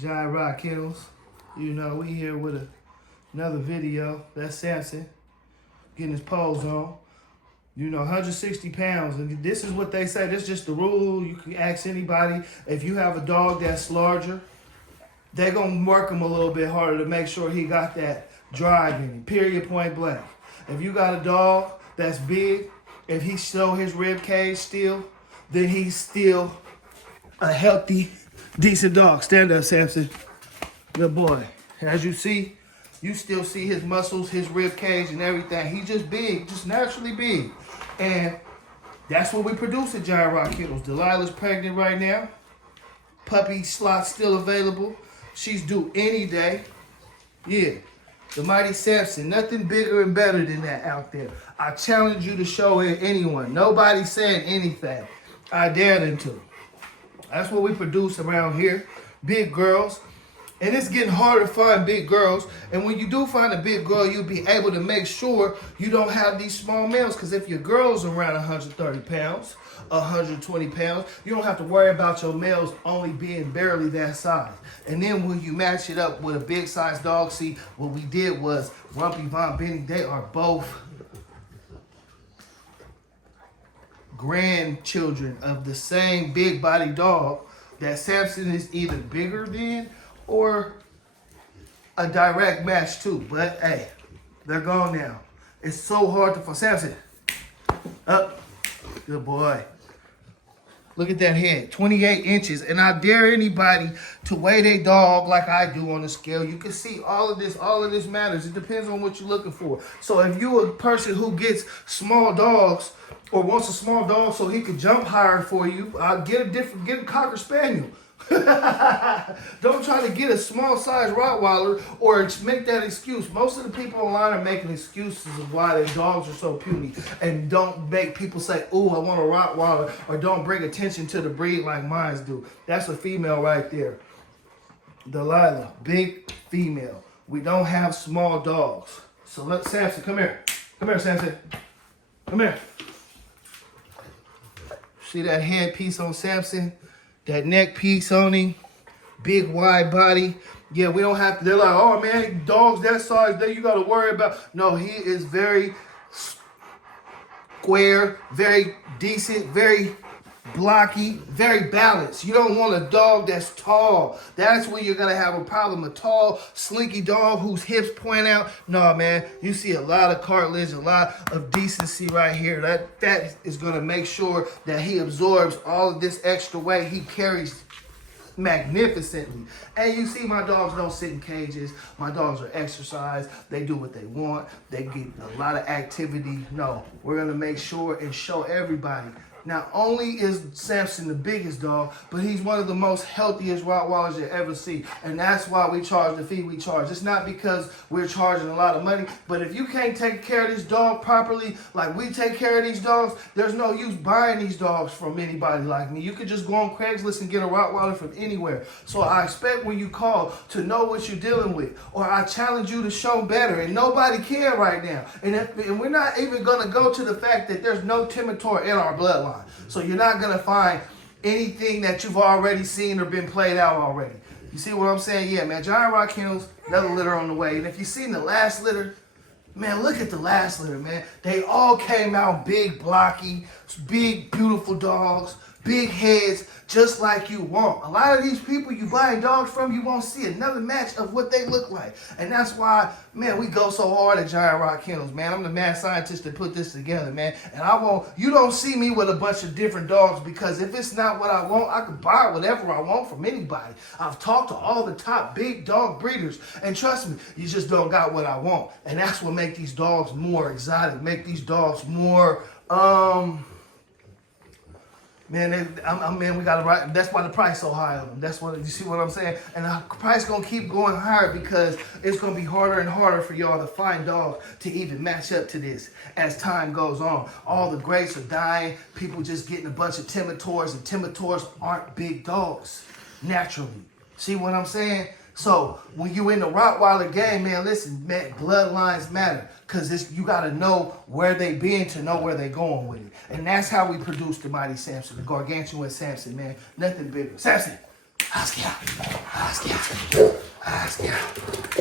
Rottweiler Kennels. You know, we here with another video. That's Samson getting his pose on. You know, 160 pounds. And this is what they say. This is just the rule. You can ask anybody. If you have a dog that's larger, they're going to work him a little bit harder to make sure he got that drive in him. Period, point blank. If you got a dog that's big, if he show his rib cage still, then he's still a healthy, decent dog. Stand up, Samson. Good boy. As you see, you still see his muscles, his rib cage, and everything. He's just big, just naturally big. And that's what we produce at Giant Rock Kennels. Delilah's pregnant right now. Puppy slot's still available. She's due any day. Yeah. The mighty Samson. Nothing bigger and better than that out there. I challenge you to show it anyone. Nobody's saying anything. I dare them to. That's what we produce around here. Big girls. And it's getting harder to find big girls. And when you do find a big girl, you'll be able to make sure you don't have these small males. Because if your girl's around 130 pounds, 120 pounds, you don't have to worry about your males only being barely that size. And then when you match it up with a big size dog, see, what we did was Rumpy Von Benny, they are both grandchildren of the same big body dog that Samson is either bigger than or a direct match too. But hey, they're gone now. It's so hard to find. Samson, up. Good boy. Look at that head, 28 inches. And I dare anybody to weigh their dog like I do on the scale. You can see all of this matters. It depends on what you're looking for. So if you're a person who gets small dogs or wants a small dog so he can jump higher for you, get a Cocker Spaniel. Don't try to get a small size Rottweiler or make that excuse. Most of the people online are making excuses of why their dogs are so puny, and don't make people say, "Ooh, I want a Rottweiler," or don't bring attention to the breed like mine do. That's a female right there. Delilah, big female. We don't have small dogs. So let Samson, come here. Come here, Samson. Come here. See that head piece on Samson? That neck piece on him, big wide body. Yeah, we don't have to, they're like, oh man, dogs that size, that you got to worry about. No, he is very square, very decent, very blocky, very balanced. You don't want a dog that's tall. That's when you're going to have a problem. A tall, slinky dog whose hips point out. No, man, you see a lot of cartilage, a lot of decency right here. That is going to make sure that he absorbs all of this extra weight. He carries magnificently. And you see, my dogs don't sit in cages. My dogs are exercise. They do what they want. They get a lot of activity. No, we're going to make sure and show everybody. Not only is Samson the biggest dog, but he's one of the most healthiest Rottweilers you ever see. And that's why we charge the fee we charge. It's not because we're charging a lot of money, but if you can't take care of this dog properly, like we take care of these dogs, there's no use buying these dogs from anybody like me. You could just go on Craigslist and get a Rottweiler from anywhere. So I expect when you call to know what you're dealing with, or I challenge you to show better, and nobody can right now. And we're not even going to go to the fact that there's no Timitor in our bloodline. So you're not going to find anything that you've already seen or been played out already. You see what I'm saying? Yeah, man, Giant Rock Kennels, another litter on the way. And if you've seen the last litter, man, look at the last litter, man. They all came out big, blocky, big, beautiful dogs, big heads, just like you want. A lot of these people you buying dogs from, you won't see another match of what they look like. And that's why, man, we go so hard at Giant Rock Kennels, man. I'm the mad scientist that put this together, man. And you don't see me with a bunch of different dogs, because if it's not what I want, I can buy whatever I want from anybody. I've talked to all the top big dog breeders, and trust me, you just don't got what I want. And that's what make these dogs more exotic, make these dogs more, man, we got to write. That's why the price so high on them. That's what, you see what I'm saying? And the price going to keep going higher because it's going to be harder and harder for y'all to find dogs to even match up to this as time goes on. All the greats are dying. People just getting a bunch of Timitors, and Timitors aren't big dogs naturally. See what I'm saying? So when you in the Rottweiler game, man, listen, man, bloodlines matter, because you got to know where they been to know where they going with it. And that's how we produce the mighty Samson, the gargantuan Samson, man. Nothing bigger. Samson, let's get out. Let's get out. Let's get out.